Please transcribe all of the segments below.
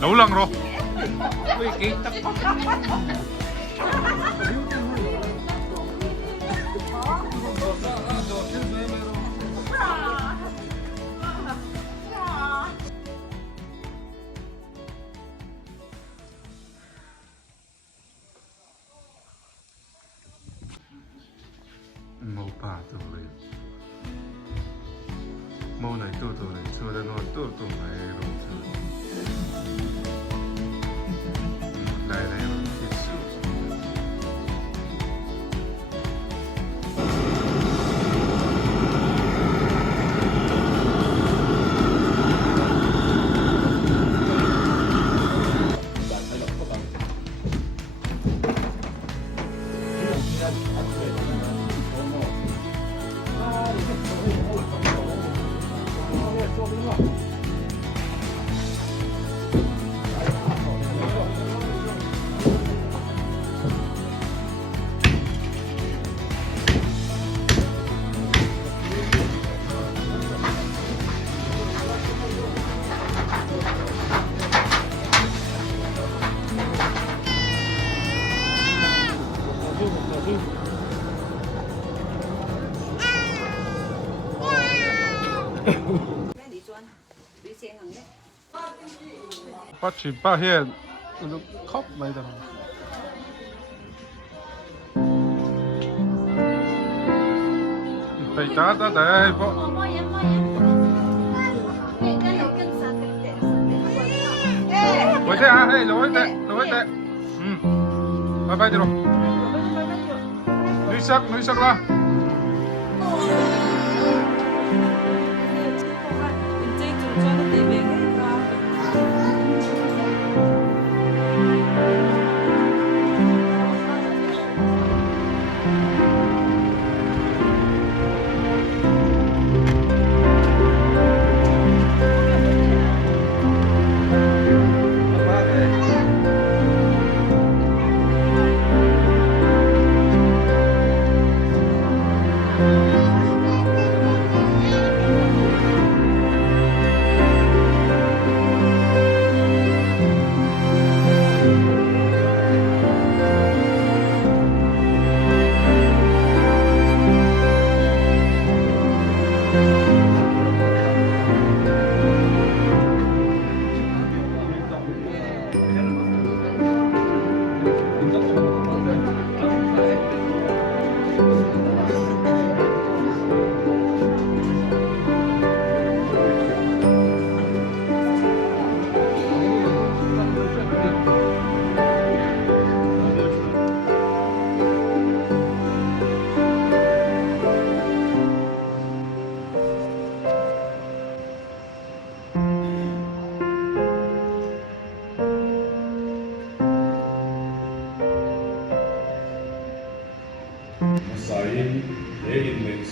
Nấu lần rồi. Màu bà tụi này màu này tụi này chưa đã nói tụi này rồi này này thiết sự bắt chỉ ba hiện nó khóc mấy thằng phải trả ta để bỏ lối thế à hay lối thế bye bye đi rồi núi sắc là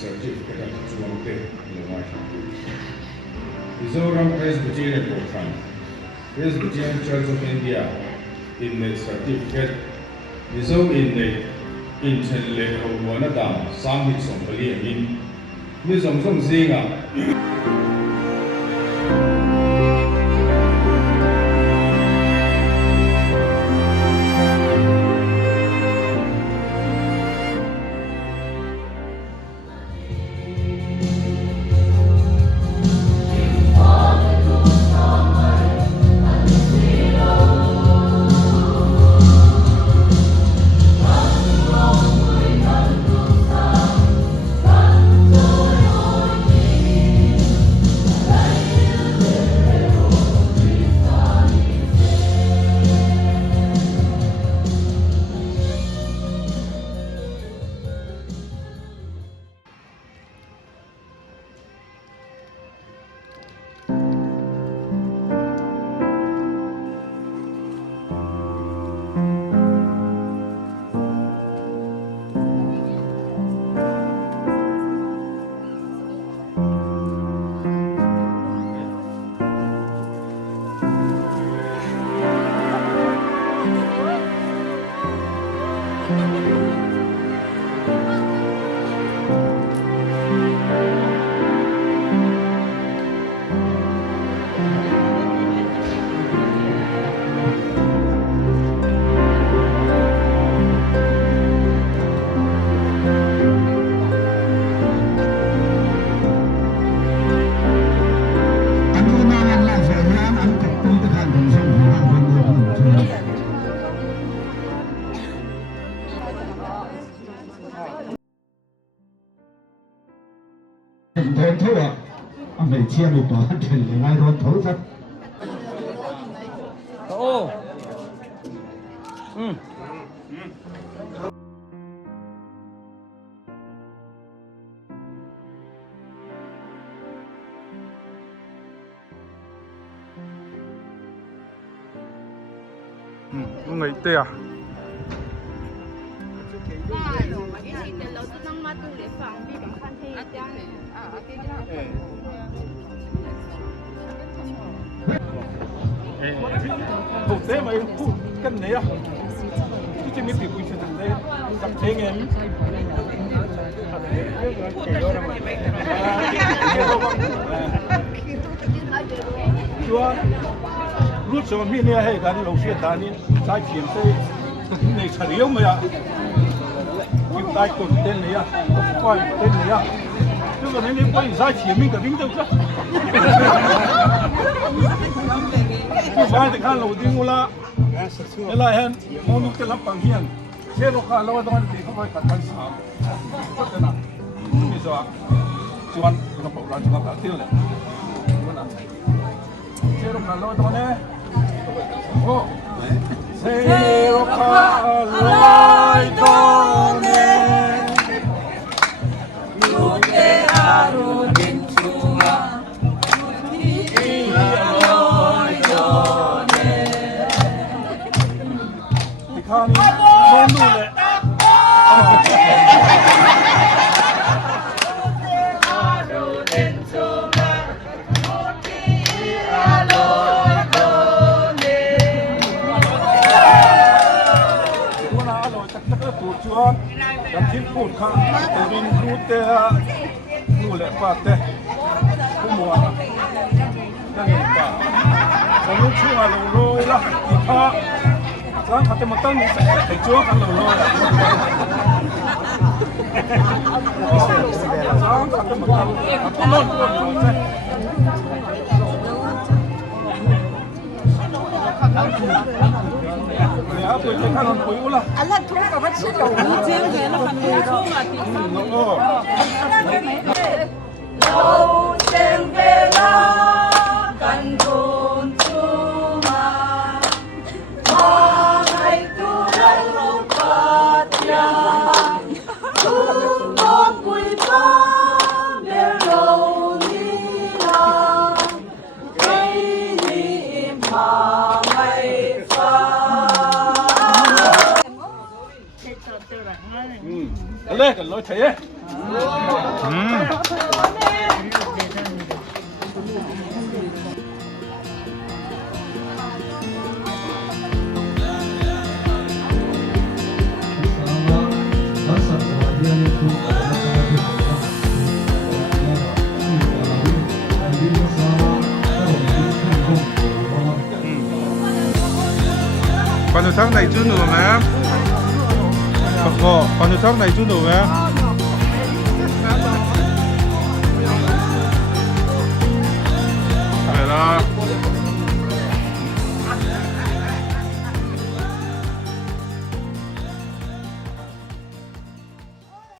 certificate of Chuangte Mizoram Presbyterian Program, Presbyterian Church of India in the certificate Mizo in the Intellectual Wanadam Samhit Sompali in Mizom Song Zinga. 千里多这里来多投资。哦，đúng rồi, tê à? Hộp tế mà phụ cân đấy à? Chứ trên miếng thịt quỳnh truyền thẳng đây, dặm thế nghe em. Chúa, rút cho mình nè, hay cái lẩu xiên ta nè, trái kiếm xây, này chả yếu mà à? Kim tay cột tên này à, quay tên này à? Chứ còn nếu quay trái kiếm mình cả dính đâu chứ? Mai thì khăn lẩu đi mua la, cái này hen, mong muốn cái lắp bằng hiền, xe đồ khăn lẩu đó thì không phải cắt sám, thế nào? Bây giờ, chuan nó bảo là chuan đã tiêu rồi. Xe đồ khăn lẩu đó nè, ô, xe đồ khăn lẩu đó nè, lúc cái haru đến chua. Con món đủ lệ. Yang timpul kan, terin rute nule pate, semua. Jangan lupa. Kalau cuma lolo lah, kita Jangan kata mata ni, kecuali kalau lo ya. Jangan kata mata, aku non tu. Ya, aku itu kan non pui ulah. Allah tu kau cakap有无间隔了，很多错嘛，地方。老前辈啦，感动出嘛。Lên, cần lối thế. Con được sáng này chưa nữa mà. Còn được sáng này chưa nữa mà.